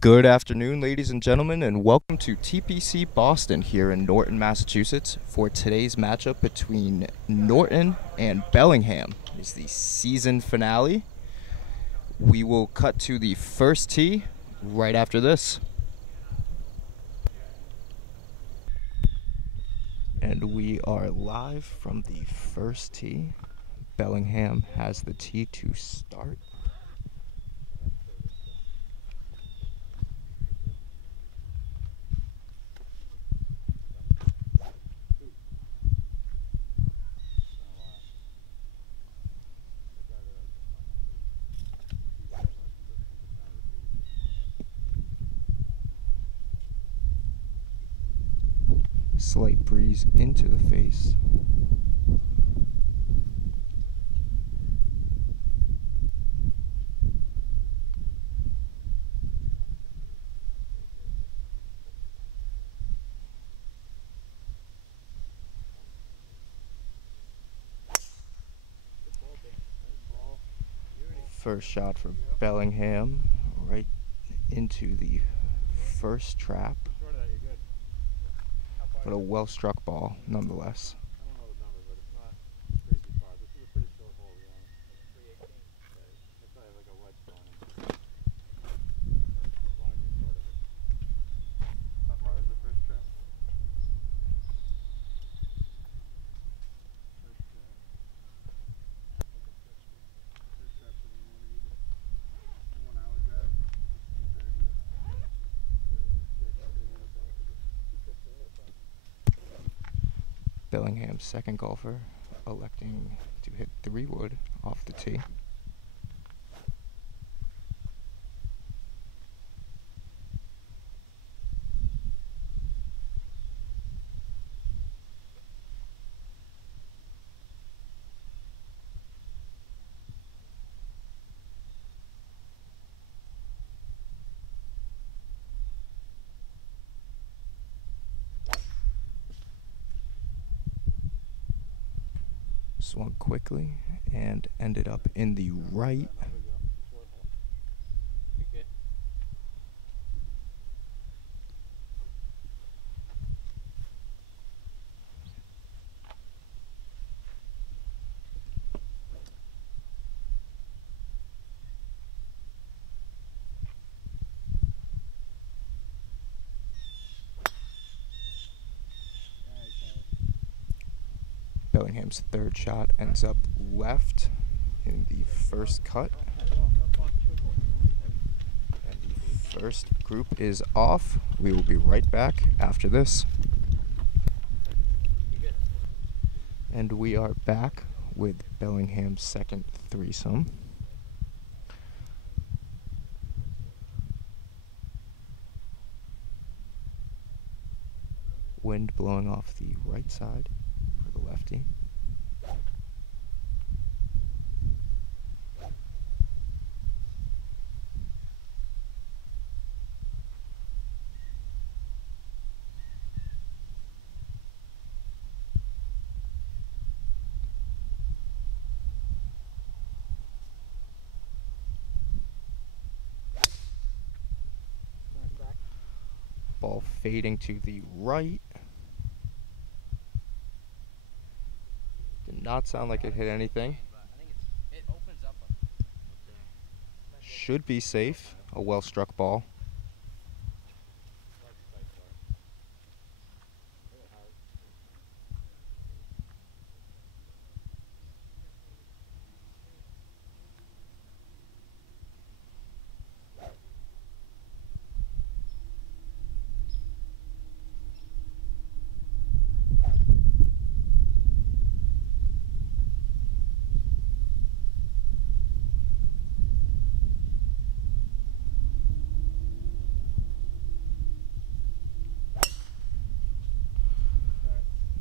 Good afternoon, ladies and gentlemen, and welcome to TPC Boston here in Norton, Massachusetts for today's matchup between Norton and Bellingham. It's the season finale. We will cut to the first tee right after this. And we are live from the first tee. Bellingham has the tee to start. Slight breeze into the face. First shot for Bellingham, right into the first trap. But a well-struck ball, nonetheless. I don't know the number, but it's not crazy far. This is a pretty short hole, to be honest. 318. They probably have like a wedge going in. As long as you're short of it. How far is the first trap? First trap. First trap's only 180. The one I was at was 230. Bellingham's second golfer electing to hit 3-wood off the tee. Swung quickly and ended up in the right. Bellingham's third shot ends up left in the first cut. And the first group is off. We will be right back after this. And we are back with Bellingham's second threesome. Wind blowing off the right side for the lefty. Ball fading to the right. Did not sound like it hit anything. Should be safe. A well-struck ball.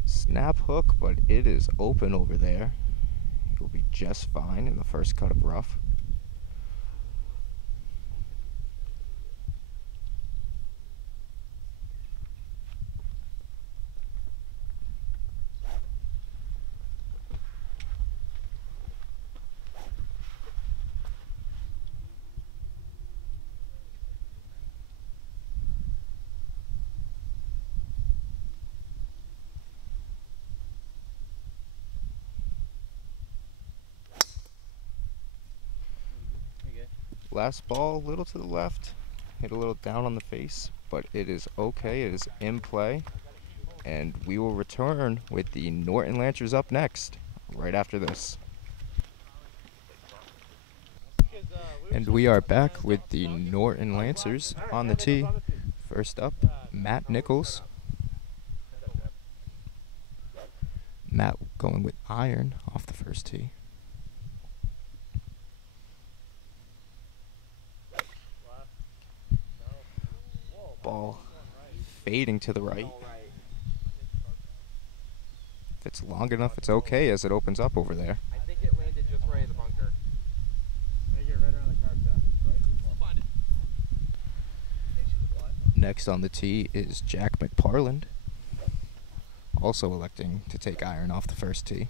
Snap hook, but it is open over there. It will be just fine in the first cut of rough. Last ball, a little to the left. Hit a little down on the face, but it is okay. It is in play. And we will return with the Norton Lancers up next, right after this. And we are back with the Norton Lancers on the tee. First up, Matt Nichols. Matt going with iron off the first tee. Ball fading to the right. If it's long enough, it's okay as it opens up over there. I think it landed just right in the bunker. Make it right around the car path. We'll find it. Next on the tee is Jack Mcparland, also electing to take iron off the first tee.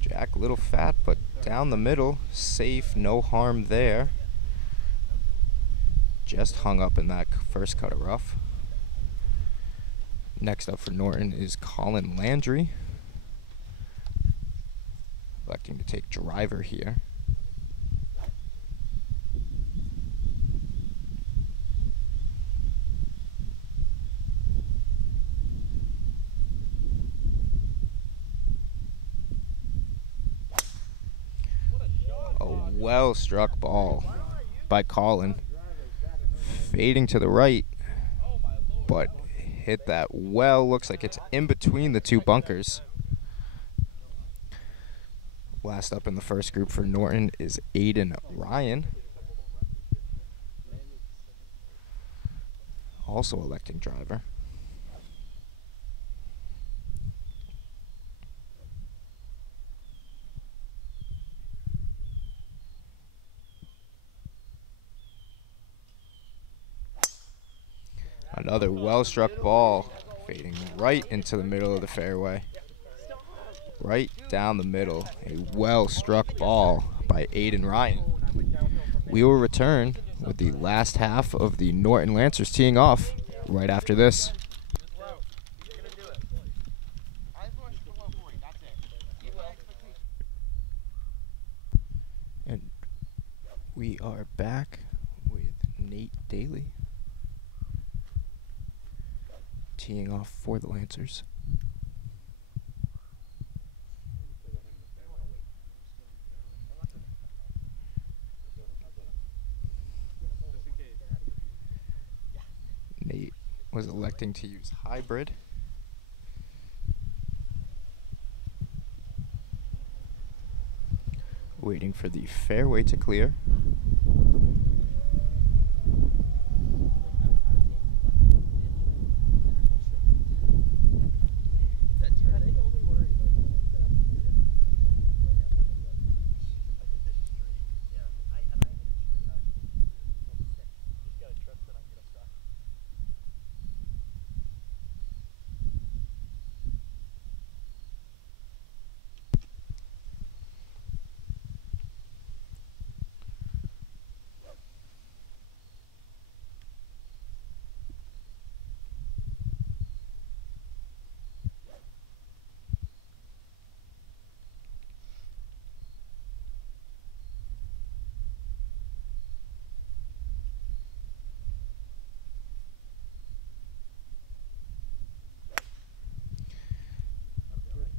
Jack, a little fat, but down the middle, safe, no harm there. Just hung up in that first cut of rough. Next up for Norton is Colin Landry, electing to take driver here. A well-struck ball by Colin. Fading to the right, but hit that well. Looks like it's in between the two bunkers. Last up in the first group for Norton is Aiden Ryan, also electing driver. Another well-struck ball, fading right into the middle of the fairway. Right down the middle, a well-struck ball by Aiden Ryan. We will return with the last half of the Norton Lancers teeing off right after this. And we are back with Nate Daly teeing off for the Lancers. Nate was electing to use hybrid. Waiting for the fairway to clear.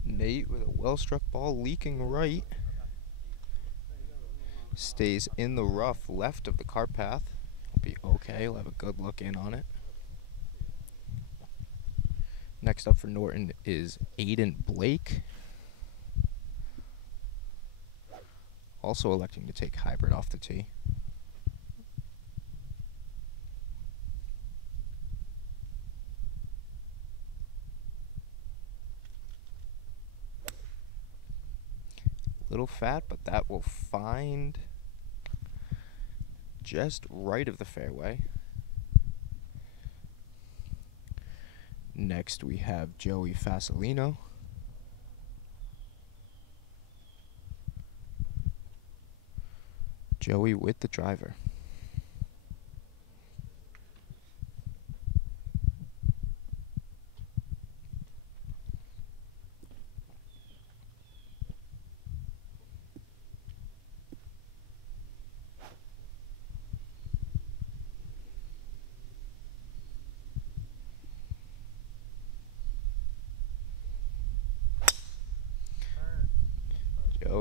Nate with a well-struck ball leaking right. Stays in the rough left of the cart path. Will be okay. We'll have a good look in on it. Next up for Norton is Aiden Blake. Also electing to take hybrid off the tee. Little fat, but that will find just right of the fairway. Next we have Joey Fasolino. Joey with the driver.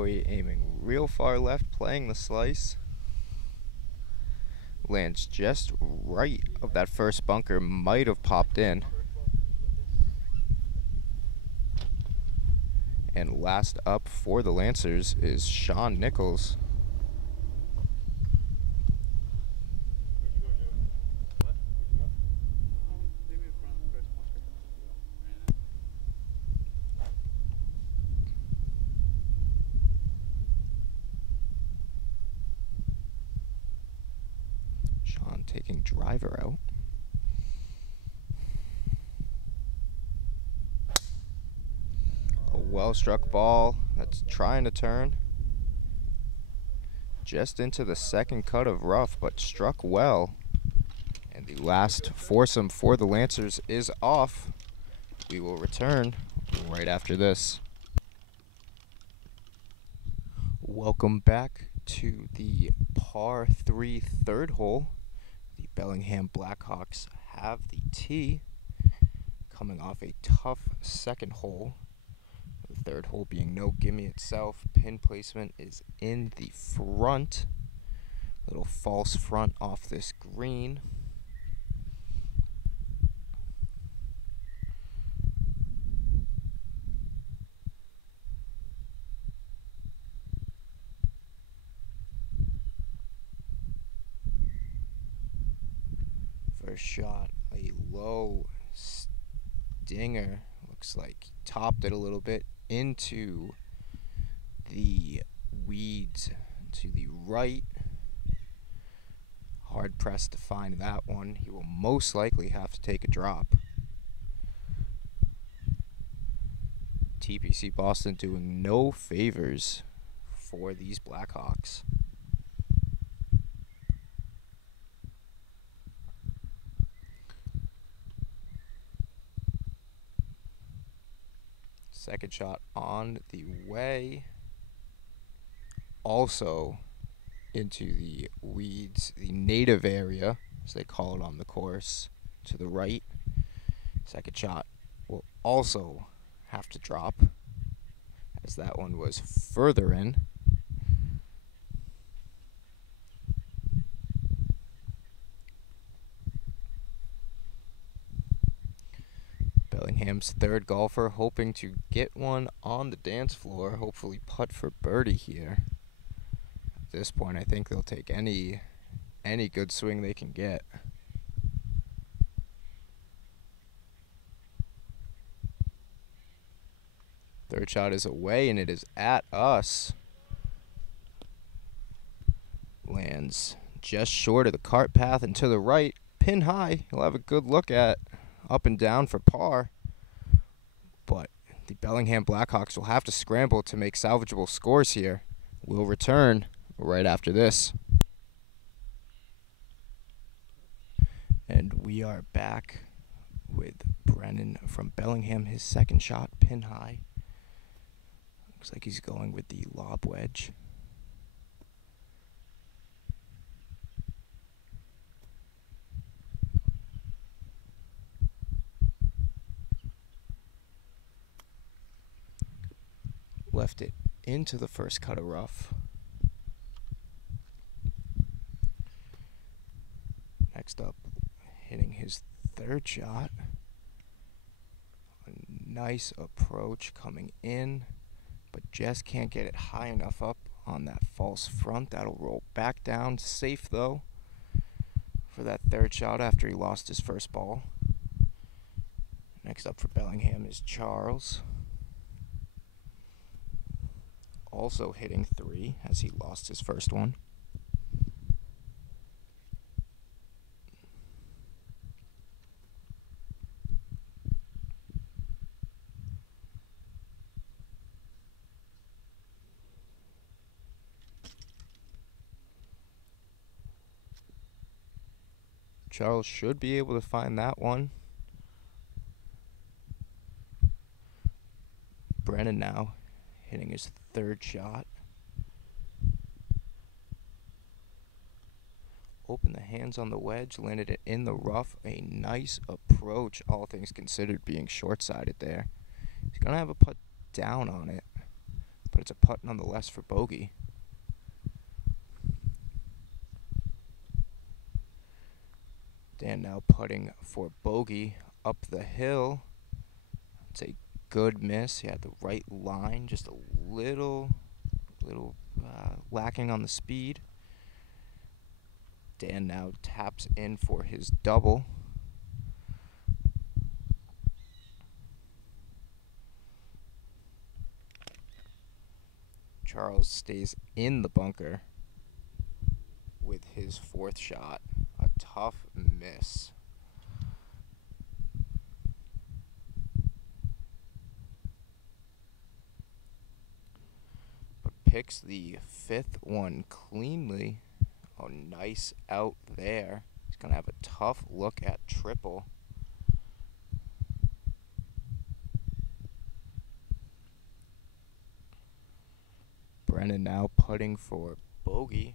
Joey aiming real far left, playing the slice. Lands just right of that first bunker, might have popped in. And last up for the Lancers is Sean Nichols. Where'd you go, Joey? What? Where'd you go? Maybe in front of the first bunker. Sean taking driver out. A well-struck ball that's trying to turn. Just into the second cut of rough, but struck well. And the last foursome for the Lancers is off. We will return right after this. Welcome back to the par 3 third hole. The Bellingham Blackhawks have the tee, coming off a tough second hole. The third hole being no gimme itself. Pin placement is in the front. Little false front off this green. First shot, a low stinger. Looks like he topped it a little bit into the weeds to the right. Hard pressed to find that one. He will most likely have to take a drop. TPC Boston doing no favors for these Blackhawks. Second shot on the way. Also into the weeds, the native area, as they call it on the course, to the right. Second shot will also have to drop, as that one was further in. Bellingham's third golfer hoping to get one on the dance floor, hopefully putt for birdie here. At this point, I think they'll take any good swing they can get. Third shot is away, and it is at us. Lands just short of the cart path and to the right. Pin high. He'll have a good look at up and down for par. But the Bellingham Blackhawks will have to scramble to make salvageable scores here. We'll return right after this. And we are back with Brennan from Bellingham. His second shot, pin high. Looks like he's going with the lob wedge. Left it into the first cut of rough. Next up, hitting his third shot. A nice approach coming in, but just can't get it high enough up on that false front. That'll roll back down. Safe though for that third shot after he lost his first ball. Next up for Bellingham is Charles. Also hitting 3 as he lost his first one. Charles should be able to find that one. Brennan now hitting his third shot. Open the hands on the wedge, landed it in the rough. A nice approach, all things considered, being short-sided there. He's going to have a putt down on it, but but it's a putt nonetheless for bogey. Dan now putting for bogey up the hill. It's a good miss. He had the right line, just a little lacking on the speed. Dan now taps in for his double. Charles stays in the bunker with his fourth shot. A tough miss. But picks the fifth one cleanly. Oh, nice out there. He's going to have a tough look at triple. Brennan now putting for bogey.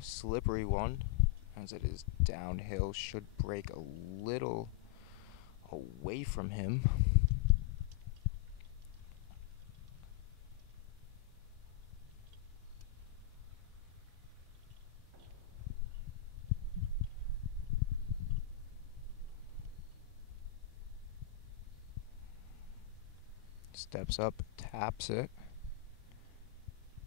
Slippery one, as it is downhill. Should break a little away from him. Steps up, taps it,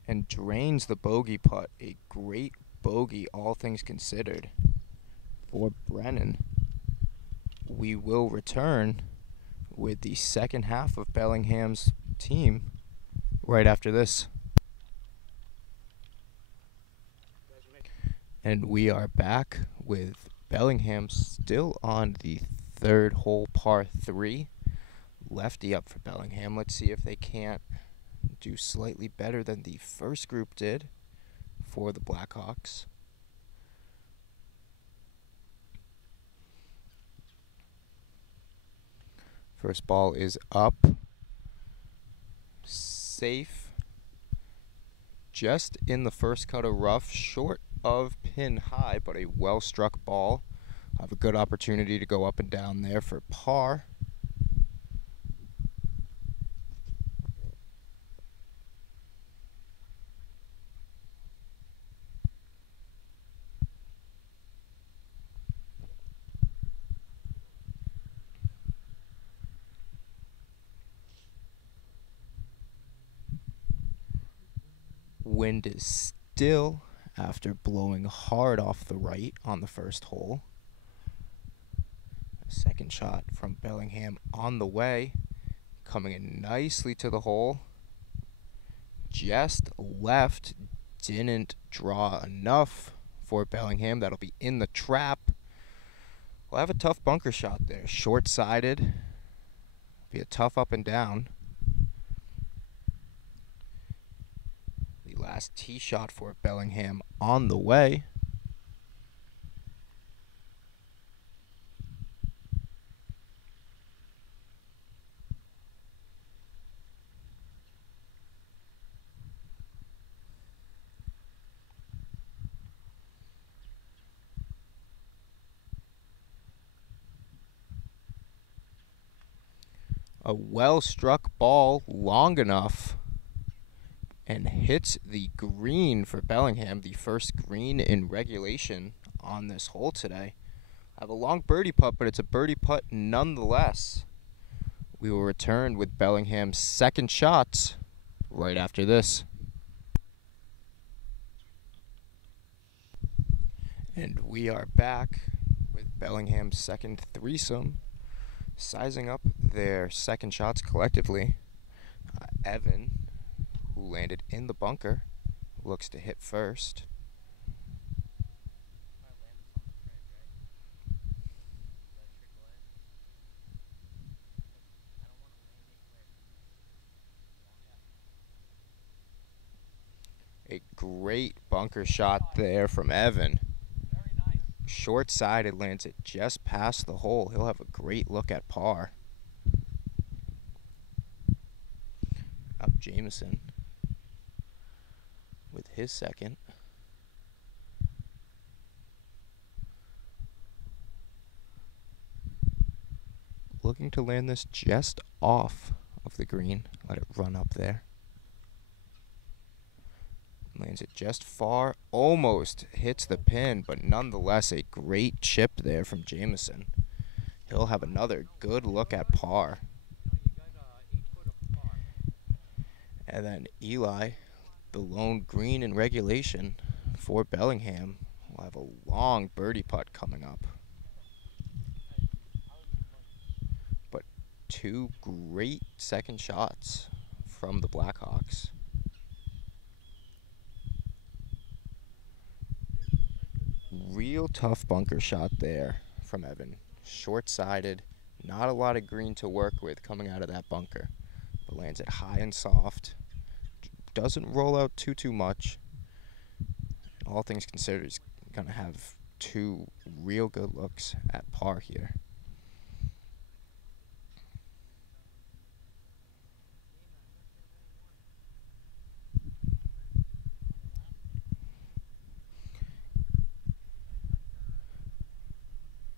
and drains the bogey putt. A great bogey, all things considered, for Brennan. We will return with the second half of Bellingham's team right after this. And we are back with Bellingham still on the third hole, par 3. Lefty up for Bellingham. Let's see if they can't do slightly better than the first group did for the Blackhawks. First ball is up. Safe. Just in the first cut of rough, short of pin high, but a well-struck ball. Have a good opportunity to go up and down there for par. Wind is still after blowing hard off the right on the first hole. Second shot from Bellingham on the way, coming in nicely to the hole. Just left, didn't draw enough for Bellingham. That'll be in the trap. We'll have a tough bunker shot there. Short-sided. Be a tough up and down. Last tee shot for Bellingham on the way. A well-struck ball, long enough, and hits the green for Bellingham, the first green in regulation on this hole today. I have a long birdie putt, but it's a birdie putt nonetheless. We will return with Bellingham's second shots right after this. And we are back with Bellingham's second threesome, sizing up their second shots collectively. Evan, who landed in the bunker, looks to hit first. A great bunker shot there from Evan. Very nice. Short-sided, lands it just past the hole. He'll have a great look at par. Up Jameson with his second. Looking to land this just off of the green. Let it run up there. Lands it just far. Almost hits the pin, but nonetheless a great chip there from Jameson. He'll have another good look at par. And then Eli, the lone green in regulation for Bellingham, will have a long birdie putt coming up. But two great second shots from the Blackhawks. Real tough bunker shot there from Evan. Short-sided, not a lot of green to work with coming out of that bunker. But lands it high and soft. Doesn't roll out too much. All things considered, he's going to have two real good looks at par here.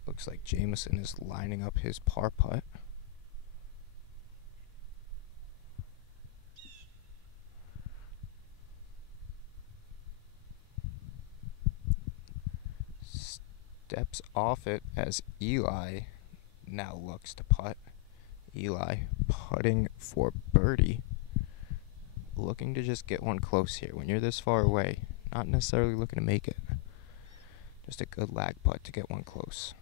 Looks like Jameson is lining up his par putt. Steps off it as Eli now looks to putt. Eli putting for birdie. Looking to just get one close here. When you're this far away, not necessarily looking to make it. Just a good lag putt to get one close.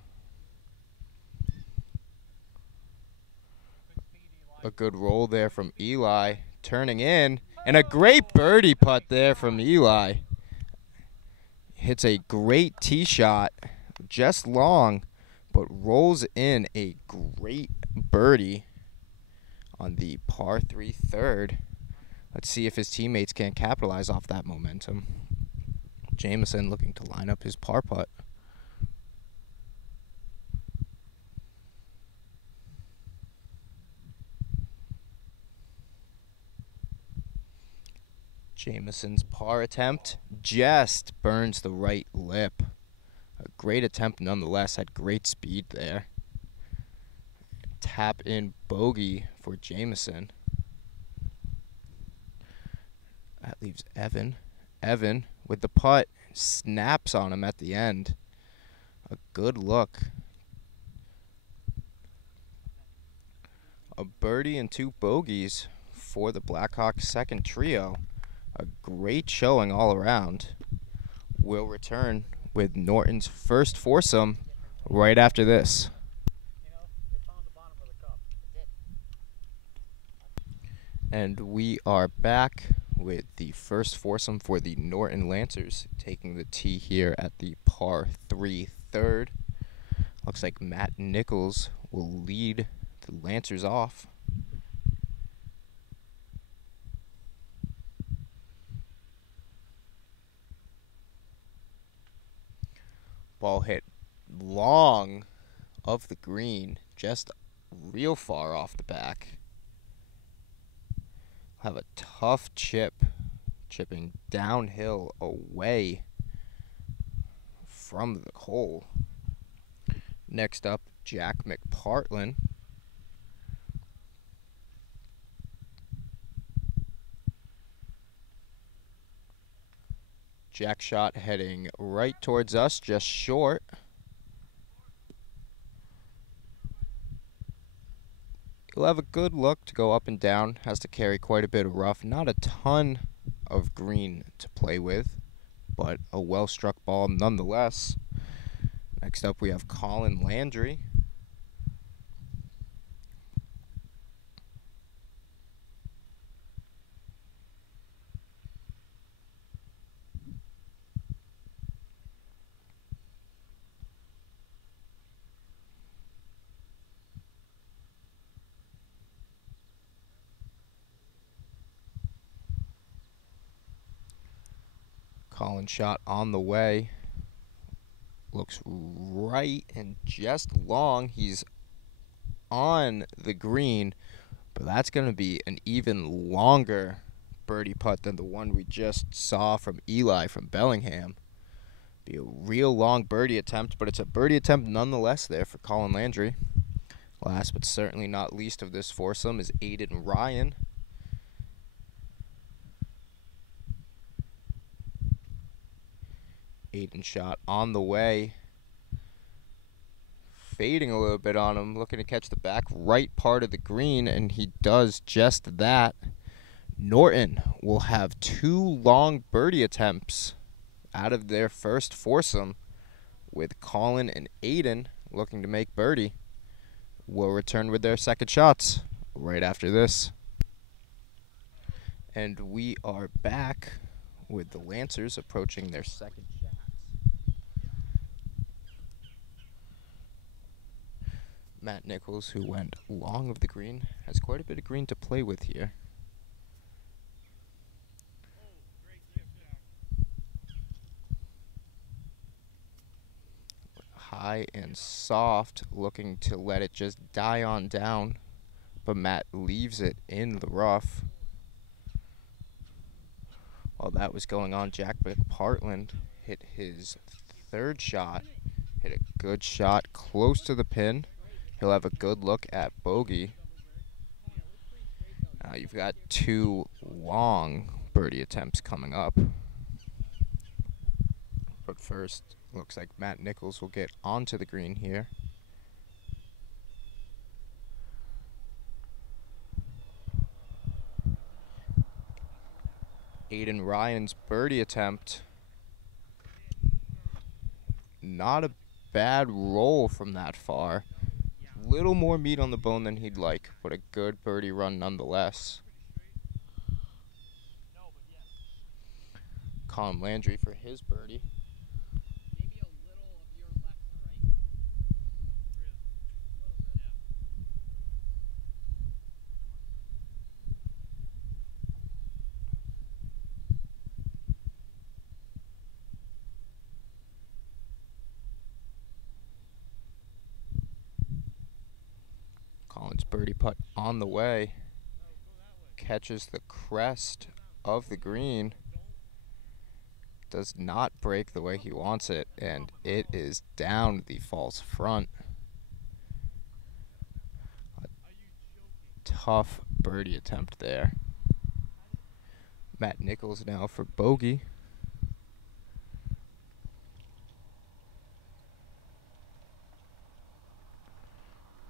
A good roll there from Eli, turning in, and a great birdie putt there from Eli. Hits a great tee shot, just long, but rolls in a great birdie on the par 3 third. Let's see if his teammates can capitalize off that momentum. Jameson looking to line up his par putt. Jameson's par attempt just burns the right lip. A great attempt nonetheless, had great speed there. Tap in bogey for Jameson. That leaves Evan. Evan with the putt, snaps on him at the end. A good look. A birdie and two bogeys for the Blackhawks' second trio. A great showing all around. We'll return with Norton's first foursome right after this. And we are back with the first foursome for the Norton Lancers, taking the tee here at the par 3 third. Looks like Matt Nichols will lead the Lancers off. Ball hit long of the green, just real far off the back. Have a tough chip, chipping downhill away from the hole. Next up, Jack Mcpartland. Jack shot heading right towards us, just short. He'll have a good look to go up and down. Has to carry quite a bit of rough. Not a ton of green to play with, but a well-struck ball nonetheless. Next up, we have Colin Landry. Colin shot on the way. Looks right and just long. He's on the green, but that's going to be an even longer birdie putt than the one we just saw from Eli from Bellingham. Be a real long birdie attempt, but it's a birdie attempt nonetheless there for Colin Landry. Last but certainly not least of this foursome is Aiden Ryan. Aiden shot on the way. Fading a little bit on him, looking to catch the back right part of the green, and he does just that. Norton will have 2 long birdie attempts out of their first foursome, with Colin and Aiden looking to make birdie. Will return with their second shots right after this. And we are back with the Lancers approaching their second shots. Matt Nichols, who went long of the green, has quite a bit of green to play with here. High and soft, looking to let it just die on down, but Matt leaves it in the rough. While that was going on, Jack Mcpartland hit his third shot, hit a good shot close to the pin. He'll have a good look at bogey. Now you've got 2 long birdie attempts coming up. But first, looks like Matt Nichols will get onto the green here. Aiden Ryan's birdie attempt. Not a bad roll from that far. Little more meat on the bone than he'd like, but a good birdie run nonetheless. Colin Landry for his birdie. Colin's birdie putt on the way. Catches the crest of the green. Does not break the way he wants it, and it is down the false front. A tough birdie attempt there. Matt Nichols now for bogey.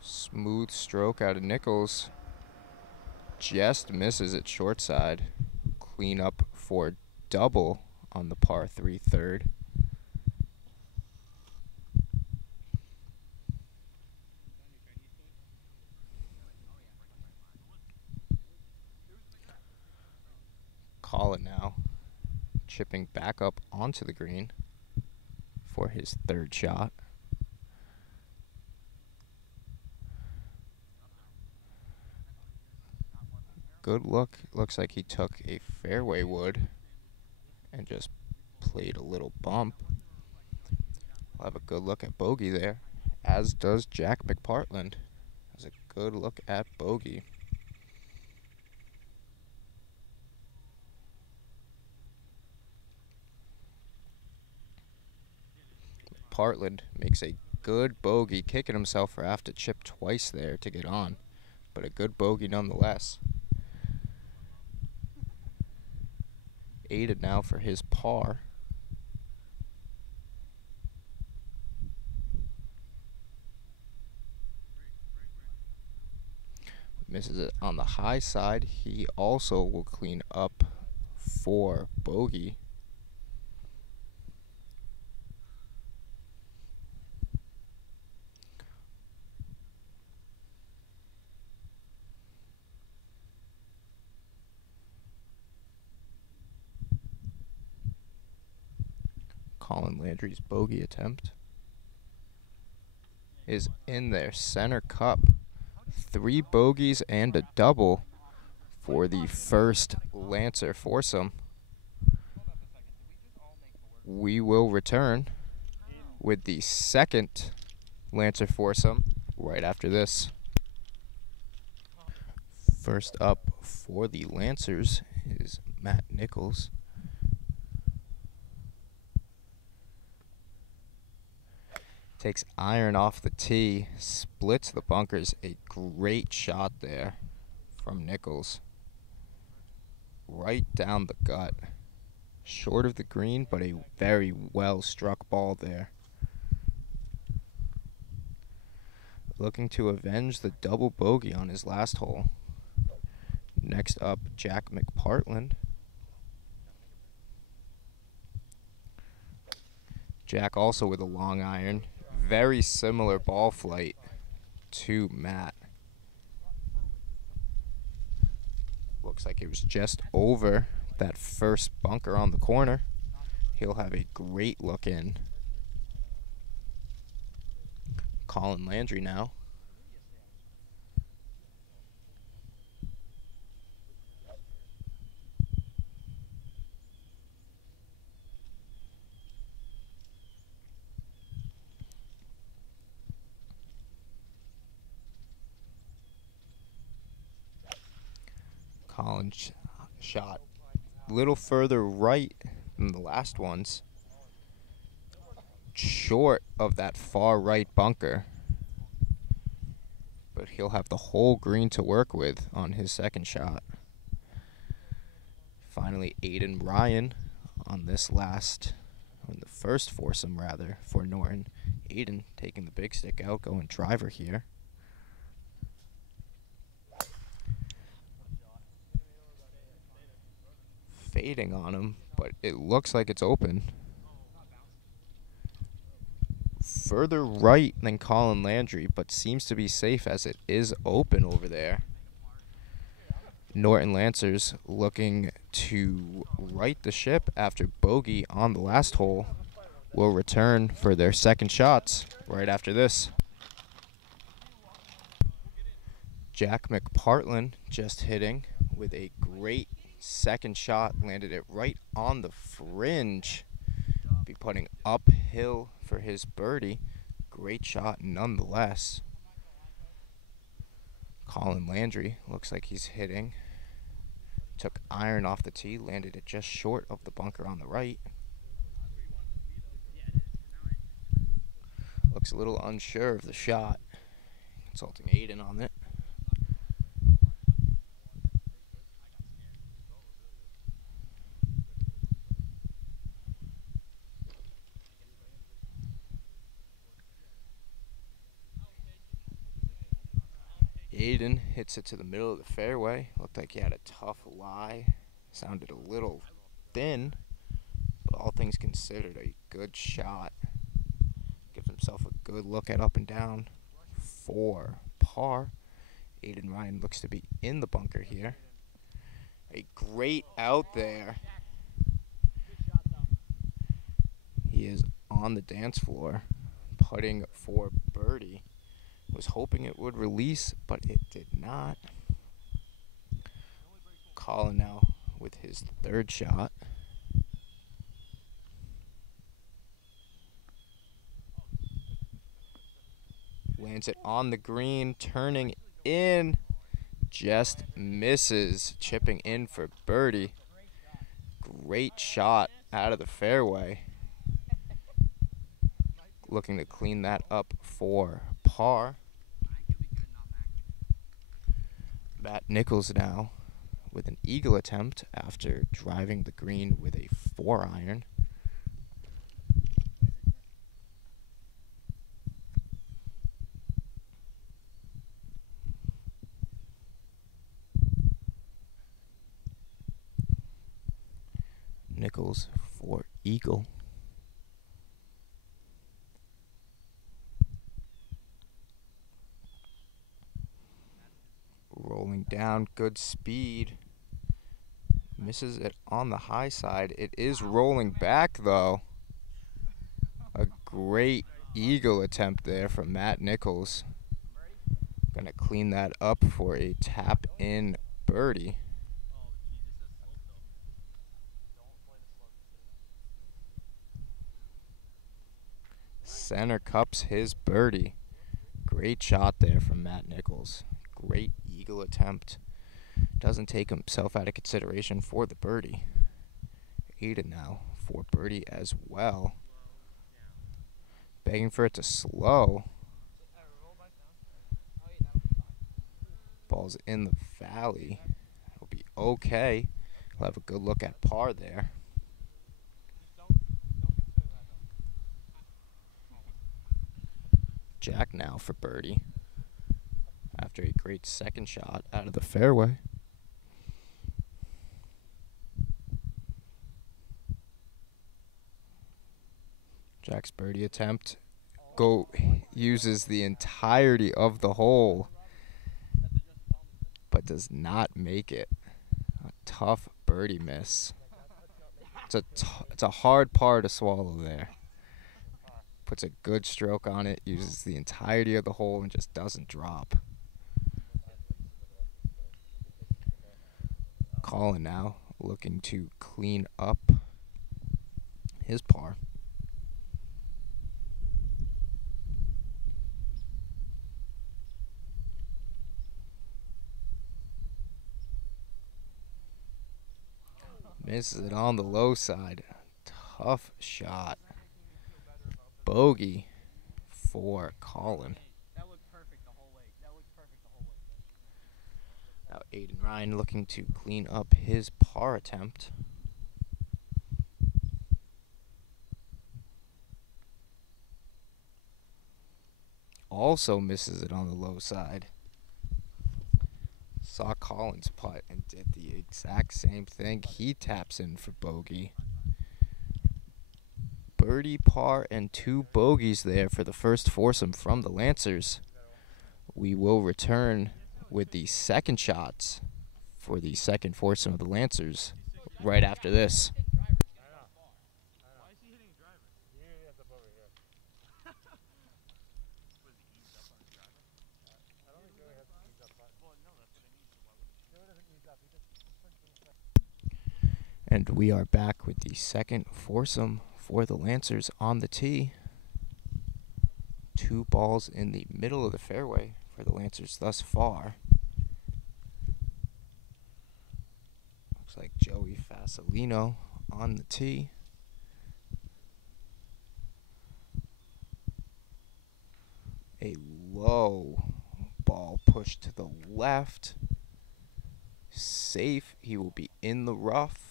Smooth stroke out of Nichols. Just misses it short side. Clean up for double on the par 3 third. Colin now chipping back up onto the green for his third shot. Good look. Looks like he took a fairway wood and just played a little bump. I'll have a good look at bogey there, as does Jack Mcpartland. Has a good look at bogey. Mcpartland makes a good bogey, kicking himself for having to chip twice there to get on, but a good bogey nonetheless. Aiden now for his par. Misses it on the high side. He also will clean up for bogey. Colin Landry's bogey attempt is in their center cup. 3 bogeys and a double for the first Lancer foursome. We will return with the second Lancer foursome right after this. First up for the Lancers is Matt Nichols. Takes iron off the tee, splits the bunkers. A great shot there from Nichols. Right down the gut. Short of the green, but a very well struck ball there. Looking to avenge the double bogey on his last hole. Next up, Jack Mcpartland. Jack also with a long iron. Very similar ball flight to Matt. Looks like it was just over that first bunker on the corner. He'll have a great look in. Colin Landry now. Colin shot a little further right than the last ones. Short of that far right bunker. But he'll have the whole green to work with on his second shot. Finally, Aiden Ryan on this on the first foursome rather, for Norton. Aiden taking the big stick out, going driver here. Fading on him, but it looks like it's open. Further right than Colin Landry, but seems to be safe as it is open over there. Norton Lancers looking to right the ship after bogey on the last hole. Will return for their second shots right after this. Jack Mcpartland just hitting with a great second shot. Landed it right on the fringe. Be putting uphill for his birdie. Great shot nonetheless. Colin Landry looks like he's hitting. Took iron off the tee, landed it just short of the bunker on the right. Looks a little unsure of the shot. Consulting Aiden on it. Aiden hits it to the middle of the fairway. Looked like he had a tough lie. Sounded a little thin, but all things considered, a good shot. Gives himself a good look at up and down for par. Aiden Ryan looks to be in the bunker here. A great out there. He is on the dance floor, putting for birdie. Was hoping it would release, but it did not. Colin now with his third shot. Lands it on the green, turning in. Just misses, chipping in for birdie. Great shot out of the fairway. Looking to clean that up for par. Matt Nichols now with an eagle attempt after driving the green with a 4-iron. Nichols for eagle. Rolling down, good speed. Misses it on the high side. It is rolling back though. A great eagle attempt there from Matt Nichols. Gonna clean that up for a tap in birdie. Center cups his birdie. Great shot there from Matt Nichols. Great eagle attempt. Doesn't take himself out of consideration for the birdie. Aiden now for birdie as well. Begging for it to slow. Ball's in the valley. It'll be okay. We'll have a good look at par there. Jack now for birdie. After a great second shot out of the fairway. Jack's birdie attempt uses the entirety of the hole, but does not make it. A tough birdie miss. It's a hard par to swallow there. Puts a good stroke on it, uses the entirety of the hole, and just doesn't drop. Colin now looking to clean up his par. Misses it on the low side. Tough shot. Bogey for Colin. That looked perfect the whole way. Now Aiden Ryan looking to clean up his par attempt. Also misses it on the low side. Saw Colin's putt and did the exact same thing. He taps in for bogey. Birdie, par, and 2 bogeys there for the first foursome from the Lancers. We will return with the second shots for the second foursome of the Lancers right after this. And we are back with the second foursome for the Lancers on the tee. 2 balls in the middle of the fairway for the Lancers thus far. Looks like Joey Fasolino on the tee. A low ball pushed to the left. Safe. He will be in the rough.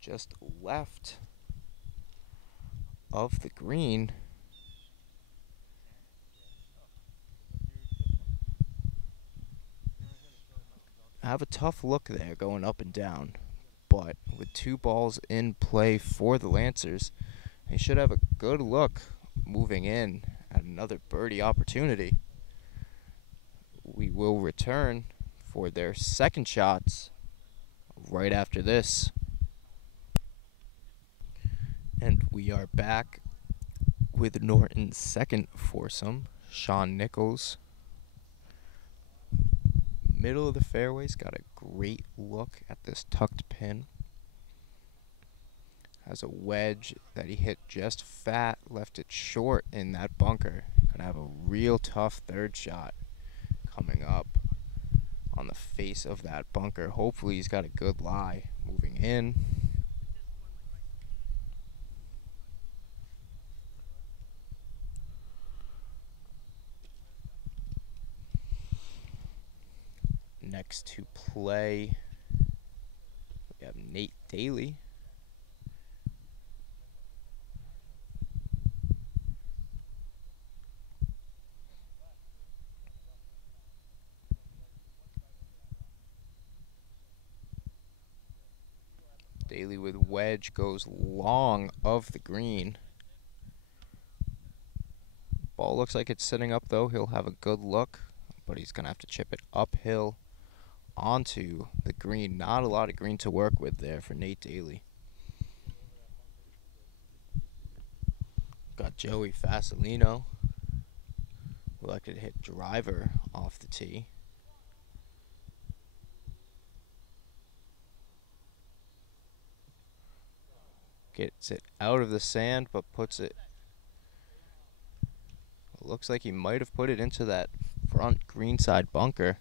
Just left of the green. Have a tough look there going up and down, but with 2 balls in play for the Lancers, they should have a good look moving in at another birdie opportunity. We will return for their second shots right after this. And we are back with Norton's second foursome, Sean Nichols. Middle of the fairway's got a great look at this tucked pin. Has a wedge that he hit just fat, left it short in that bunker. Gonna have a real tough third shot coming up on the face of that bunker. Hopefully he's got a good lie moving in. Next to play, we have Nate Daly. Daly with wedge goes long of the green. Ball looks like it's sitting up though. He'll have a good look, but he's going to have to chip it uphill onto the green. Not a lot of green to work with there for Nate Daly. Got Joey Fasolino, who elected to hit driver off the tee. Gets it out of the sand, but puts it, looks like he might have put it into that front greenside bunker.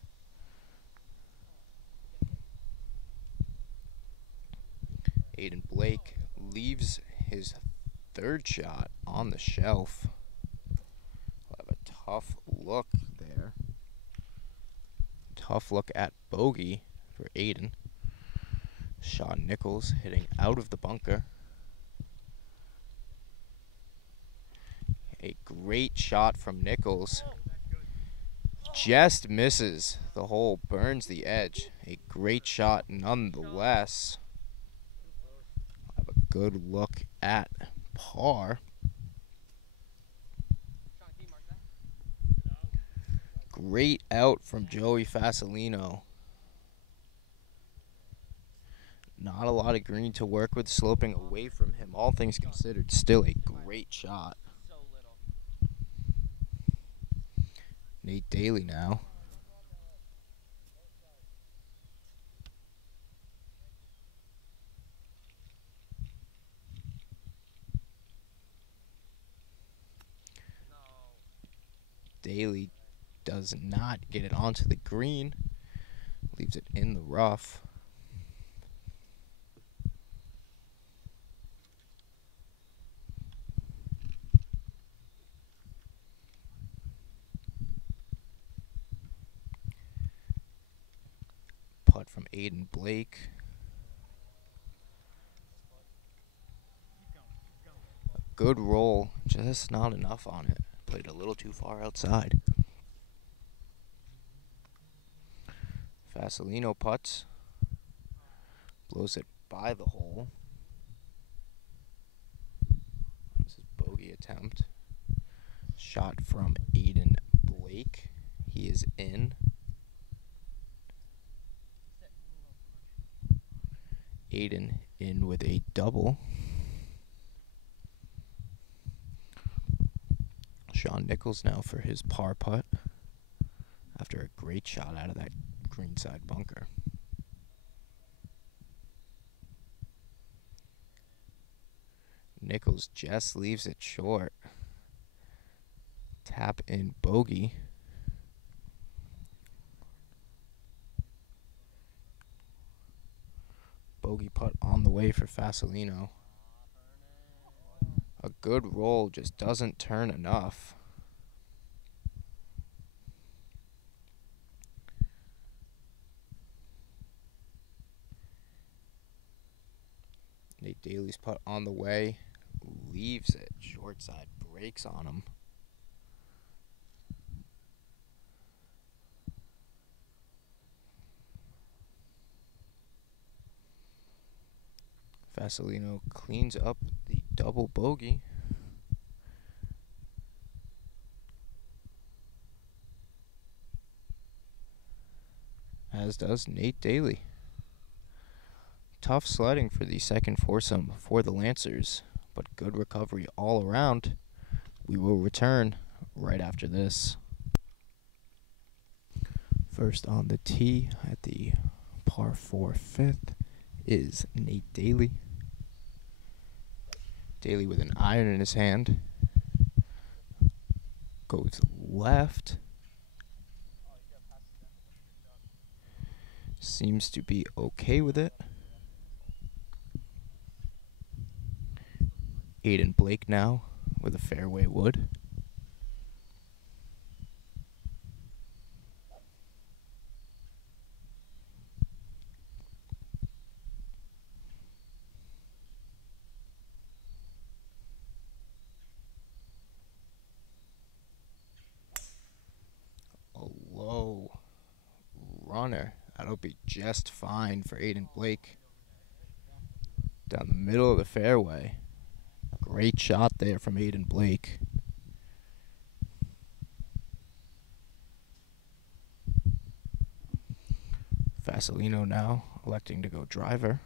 Aiden Blake leaves his third shot on the shelf. tough look there. Tough look at bogey for Aiden. Sean Nichols hitting out of the bunker. A great shot from Nichols. Just misses the hole, burns the edge. A great shot nonetheless. Have a good look at par. Great out from Joey Fasolino. Not a lot of green to work with, sloping away from him. All things considered, still a great shot. Nate Daly now. Daly does not get it onto the green. Leaves it in the rough. Putt from Aiden Blake. A good roll, just not enough on it. Played a little too far outside. Fasolino putts. Blows it by the hole. This is bogey attempt. Shot from Aiden Blake. He is in. Aiden in with a double. Sean Nichols now for his par putt after a great shot out of that greenside bunker. Nichols just leaves it short. Tap in bogey. Bogey putt on the way for Fasolino. A good roll, just doesn't turn enough. Nate Daly's putt on the way. Leaves it. Short side breaks on him. Fasolino cleans up the double bogey. As does Nate Daly. Tough sledding for the second foursome for the Lancers, but good recovery all around. We will return right after this. First on the tee at the par 4 fifth is Nate Daly. Daly with an iron in his hand. Goes left. Seems to be okay with it. Aiden Blake now with a fairway wood. A low runner. That'll be just fine for Aiden Blake. Down the middle of the fairway. Great shot there from Aiden Blake. Fasolino now electing to go driver.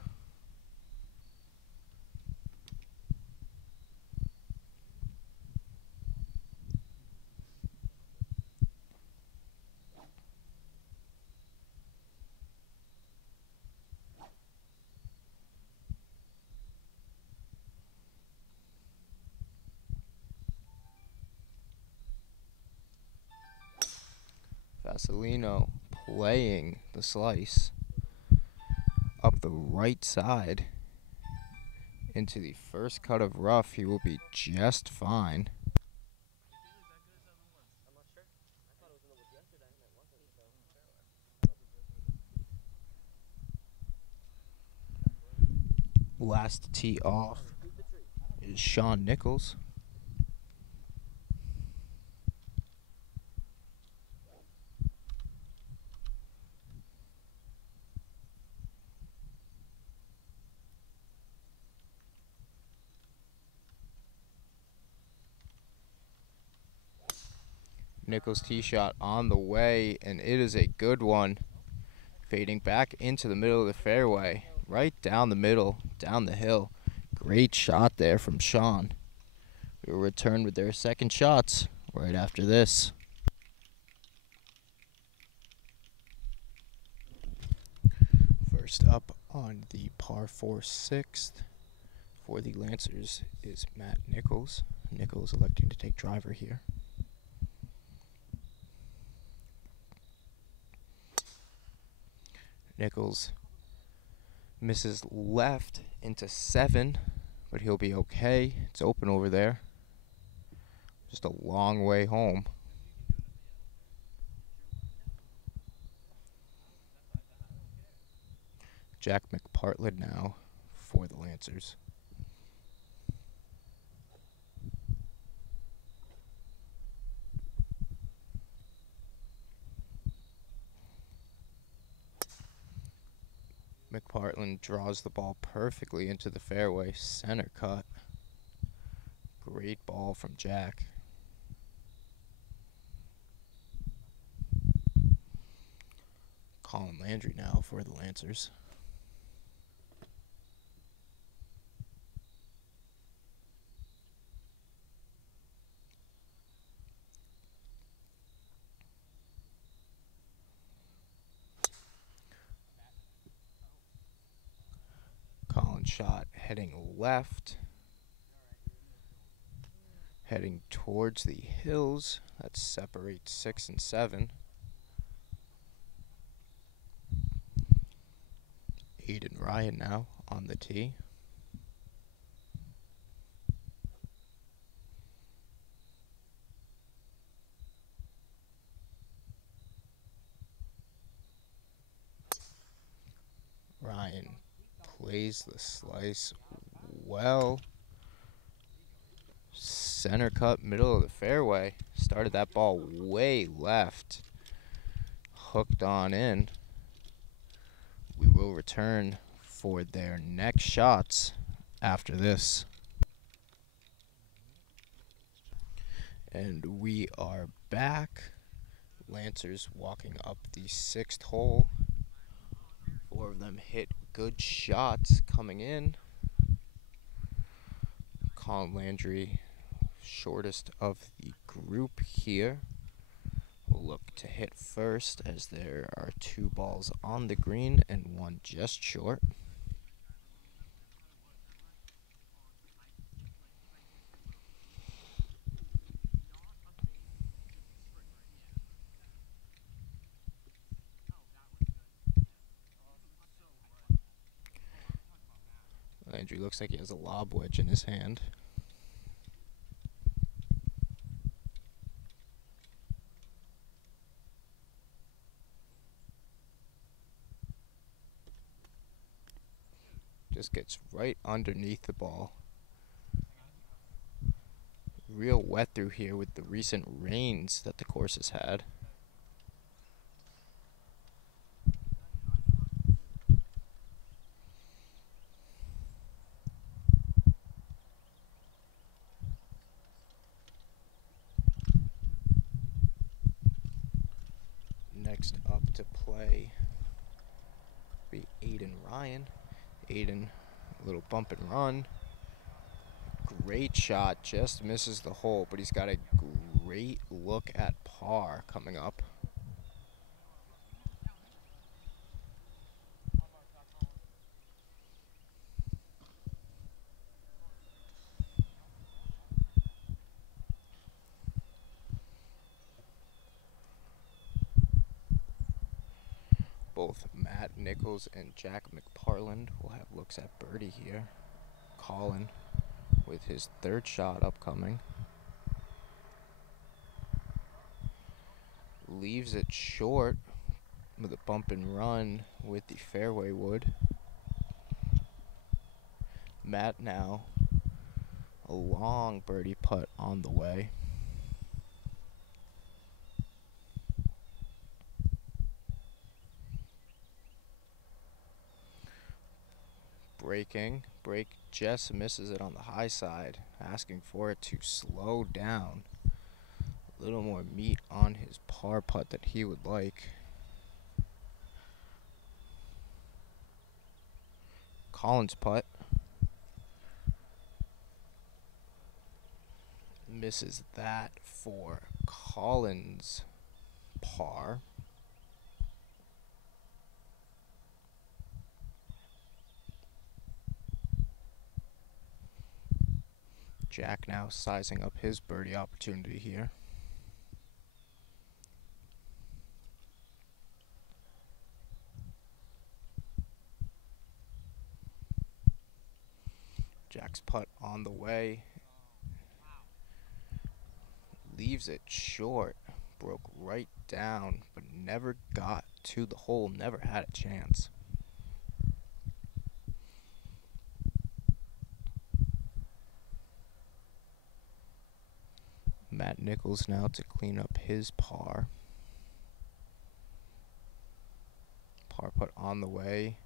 Fasolino playing the slice up the right side into the first cut of rough. He will be just fine. I'm not sure. Last tee off is Sean Nichols. Nichols' tee shot on the way, and it is a good one. Fading back into the middle of the fairway, right down the middle, down the hill. Great shot there from Sean. We will return with their second shots right after this. First up on the par 4 sixth for the Lancers is Matt Nichols. Nichols electing to take driver here. Nichols misses left into 7, but he'll be okay. It's open over there. Just a long way home. Jack Mcpartland now for the Lancers. Mcpartland draws the ball perfectly into the fairway, center cut. Great ball from Jack. Colin Landry now for the Lancers. Colin shot heading left, heading towards the hills that separate 6 and 7. Aiden Ryan now on the tee. Ryan plays the slice well. Center cut, middle of the fairway. Started that ball way left. Hooked on in. We will return for their next shots after this. And we are back. Lancers walking up the 6th hole. 4 of them hit good shots coming in. Colin Landry, shortest of the group here, will look to hit first as there are 2 balls on the green and 1 just short. Landry looks like he has a lob wedge in his hand. Just gets right underneath the ball. Real wet through here with the recent rains that the course has had. Next up to play be Aiden Ryan. Aiden, a little bump and run. Great shot, just misses the hole, but he's got a great look at par coming up. Both Matt Nichols and Jack Mcparland will have looks at birdie here. Colin with his 3rd shot upcoming. Leaves it short with a bump and run with the fairway wood. Matt now, a long birdie putt on the way. Break just misses it on the high side, asking for it to slow down. A little more meat on his par putt than he would like. Collins' putt misses that for Collins' par. Jack now sizing up his birdie opportunity here. Jack's putt on the way. Leaves it short. Broke right down, but never got to the hole. Never had a chance. Matt Nichols now to clean up his par. Par putt on the way.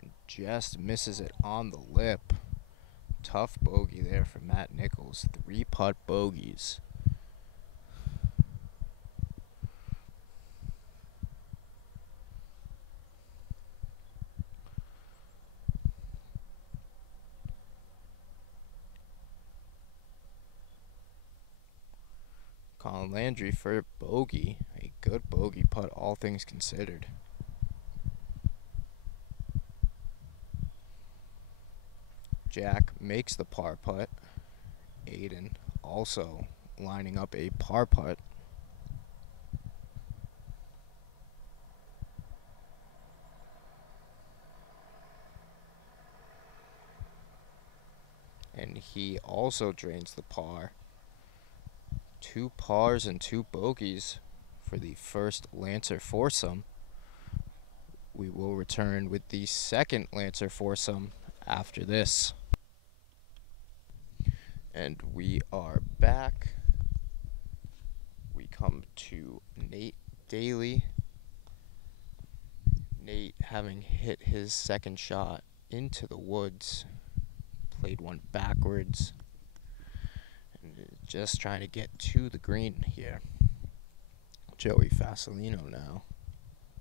And just misses it on the lip. Tough bogey there for Matt Nichols. 3 putt bogeys. Colin Landry for bogey. A good bogey putt, all things considered. Jack makes the par putt. Aiden also lining up a par putt. And he also drains the par. 2 pars and 2 bogeys for the first Lancer foursome. We will return with the second Lancer foursome after this. And we are back. We come to Nate Daly. Nate, having hit his second shot into the woods, played one backwards, and just trying to get to the green here. Joey Fasolino now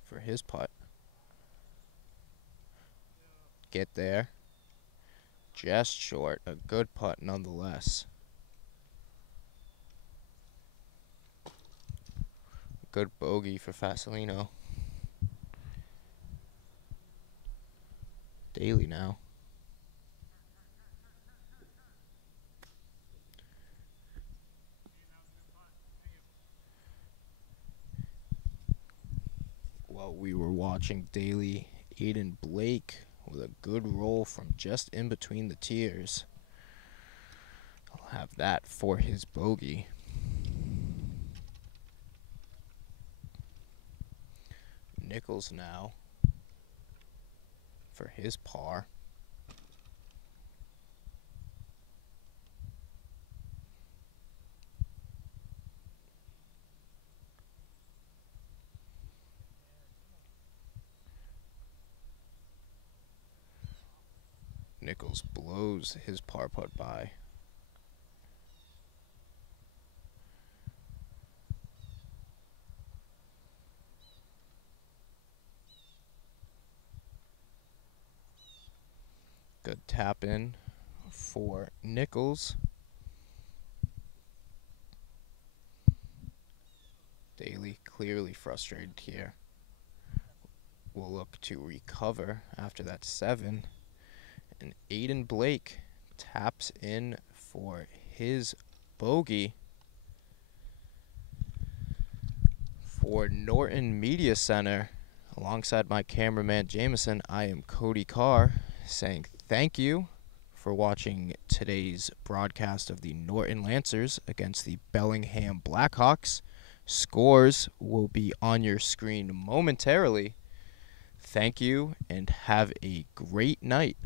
for his putt. Get there. Just short. A good putt nonetheless. Good bogey for Fasolino. Daly now. While we were watching Daly, Aiden Blake with a good roll from just in between the tiers. I'll have that for his bogey. Nichols now for his par. Nichols blows his par putt by. Good tap in for Nichols. Daly clearly frustrated here. Will look to recover after that 7. And Aiden Blake taps in for his bogey. For Norton Media Center, alongside my cameraman Jameson, I am Cody Carr, saying thank you for watching today's broadcast of the Norton Lancers against the Bellingham Blackhawks. Scores will be on your screen momentarily. Thank you and have a great night.